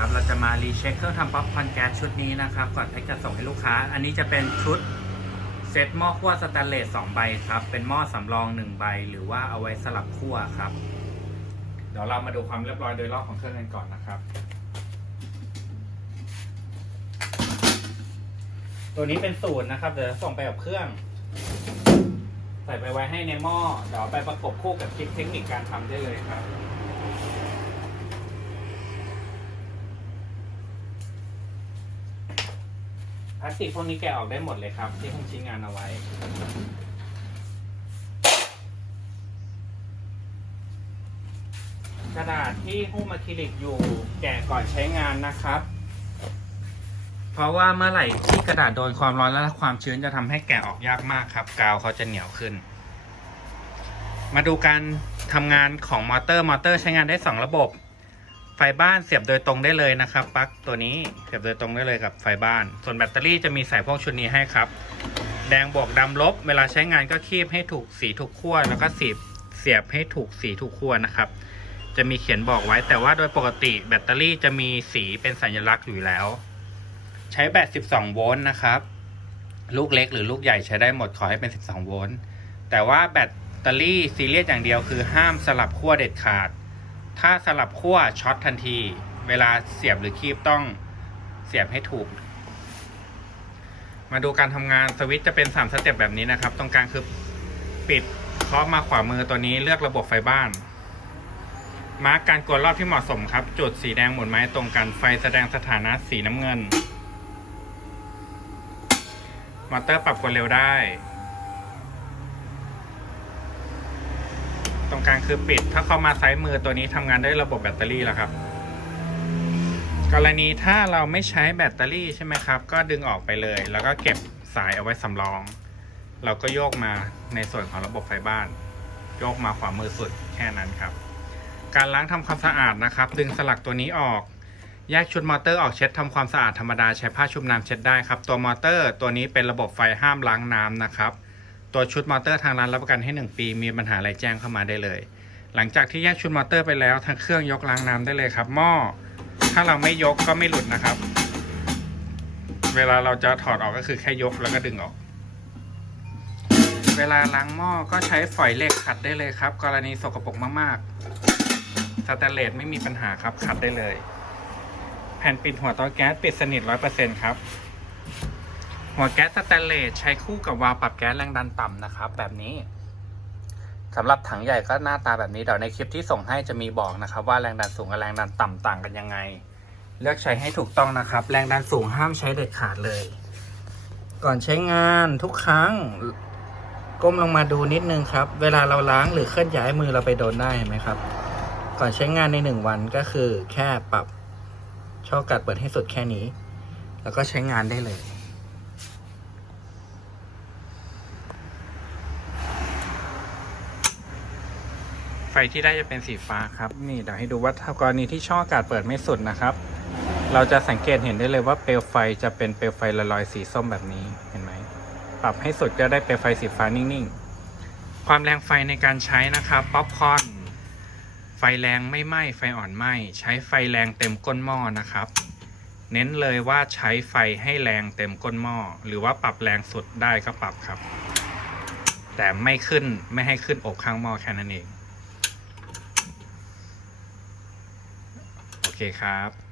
ครับเราจะมารีเช็คเครื่องทำป๊อปคอร์นแก๊สชุดนี้นะครับก่อนที่จะส่งให้ลูกค้า อันนี้จะเป็นชุดเซตหม้อคั่วสแตนเลส2ใบครับ เป็นหม้อสำรอง1ใบ หรือว่าเอาไว้สลับคั่วครับ เดี๋ยวเรามาดูความเรียบร้อยโดยรอบของเครื่องกันก่อนนะครับ ตัวนี้เป็นสูตรนะครับ เดี๋ยวส่งไปกับเครื่อง ใส่ไปไว้ให้ในหม้อเดี๋ยวไปประกบคู่กับคลิปเทคนิคการทำได้เลยครับ ลาสติกพวกนี้แกะออกได้หมดเลยครับ ที่ผมชิ้นงานเอาไว้ กระดาษที่หุ้มอะคริลิกอยู่แกะก่อนใช้งานนะครับ เพราะว่าเมื่อไหร่ที่กระดาษโดนความร้อนและความชื้นจะทำให้แกะออกยากมากครับ กาวเขาจะเหนียวขึ้น มาดูการทำงานของมอเตอร์มอเตอร์ใช้งานได้ 2 ระบบ ไฟบ้านเสียบโดยตรงได้เลยนะครับปลั๊กตัวนี้เสียบโดยตรงได้เลยกับไฟบ้าน ส่วนแบตเตอรี่จะมีใส่พวกชุดนี้ให้ครับ แดงบวกดำลบ เวลาใช้งานก็คีบให้ถูกสีถูกขั้วแล้วก็สีบเสียบให้ถูกสีถูกขั้วนะครับ จะมีเขียนบอกไว้แต่ว่าโดยปกติแบตเตอรี่จะมีสีเป็นสัญลักษณ์อยู่แล้ว ใช้แบต 12 โวลต์นะครับ ลูกเล็กหรือลูกใหญ่ใช้ได้หมดขอให้เป็น 12 โวลต์แต่ว่าแบตเตอรี่ซีเรียสอย่างเดียวคือห้ามสลับขั้วเด็ดขาด ถ้าสลับขั้วช็อตทันที เวลาเสียบหรือคีบต้องเสียบให้ถูก มาดูการทำงานสวิตช์จะเป็น 3 สเต็ปแบบนี้นะครับ ตรงกลางคือปิดเคาะมาขวามือตัวนี้เลือกระบบไฟบ้านมาร์กการกดรอบที่เหมาะสมครับ จุดสีแดงหมุนไม้ตรงกันไฟแสดงสถานะสีน้ำเงิน มอเตอร์ปรับกดเร็วได้ รงกลางคือปิด ถ้าเข้ามาซ้ายมือตัวนี้ทำงานได้ระบบแบตเตอรี่แล้วครับ กรณีถ้าเราไม่ใช้แบตเตอรี่ใช่ไหมครับ ก็ดึงออกไปเลย แล้วก็เก็บสายเอาไว้สำรอง เราก็โยกมาในส่วนของระบบไฟบ้าน โยกมาขวามือสุดแค่นั้นครับ การล้างทำความสะอาดนะครับ ดึงสลักตัวนี้ออกแยกชุดมอเตอร์ออกเช็ดทำความสะอาดธรรมดาใช้ผ้าชุบน้ำเช็ดได้ครับ ตัวมอเตอร์ตัวนี้เป็นระบบไฟห้ามล้างน้ำนะครับ ตัวชุดมอเตอร์ทางร้านรับประกันให้ 1 ปี มีปัญหาอะไรแจ้งเข้ามาได้เลย หลังจากที่แยกชุดมอเตอร์ไปแล้วทั้งเครื่องยกล้างน้ำได้เลยครับหม้อถ้าเราไม่ยกก็ไม่หลุดนะครับ เวลาเราจะถอดออกก็คือแค่ยกแล้วก็ดึงออก เวลาล้างหม้อก็ใช้ฝอยเหล็กขัดได้เลยครับ กรณีสกปรกมากๆสแตนเลสไม่มีปัญหาครับขัดได้เลย แผ่นปิดหัวเตาแก๊สปิดสนิทร้อยเปอร์เซ็นครับ หัวแก๊สสแตนเลสใช้คู่กับวาล์วปรับแก๊สแรงดันต่ำนะครับ แบบนี้สำหรับถังใหญ่ก็หน้าตาแบบนี้เดี๋ยวในคลิปที่ส่งให้จะมีบอกนะครับ ว่าแรงดันสูงกับแรงดันต่ำต่างกันยังไง เลือกใช้ให้ถูกต้องนะครับ แรงดันสูงห้ามใช้เด็ดขาดเลย ก่อนใช้งานทุกครั้ง ก้มลงมาดูนิดนึงครับ เวลาเราล้างหรือเคลื่อนย้ายมือเราไปโดนได้เห็นไหมครับ ก่อนใช้งานในหนึ่งวันก็คือ แค่ปรับช่องกัดเปิดให้สุดแค่นี้ แล้วก็ใช้งานได้เลย ฟที่ได้จะเป็นสีฟ้าครับ นี่เดี๋ยวให้ดูว่าถ้ากรณีที่ช่องอากาศเปิดไม่สุดนะครับ เราจะสังเกตเห็นได้เลยว่าเปลวไฟจะเป็นเปลวไฟละลอยสีส้มแบบนี้เห็นไหมปรับให้สุดก็ได้เปลวไฟสีฟ้านิ่งๆ ความแรงไฟในการใช้นะครับป๊อปคอร์นไฟแรงไม่ไหม้ไฟอ่อนไหม้ใช้ไฟแรงเต็มก้นหม้อนะครับ เน้นเลยว่าใช้ไฟให้แรงเต็มก้นหม้อหรือว่าปรับแรงสุดได้ก็ปรับครับ แต่ไม่ขึ้นไม่ให้ขึ้นอกข้างหม้อแค่นั้นเอง โอ เคครับ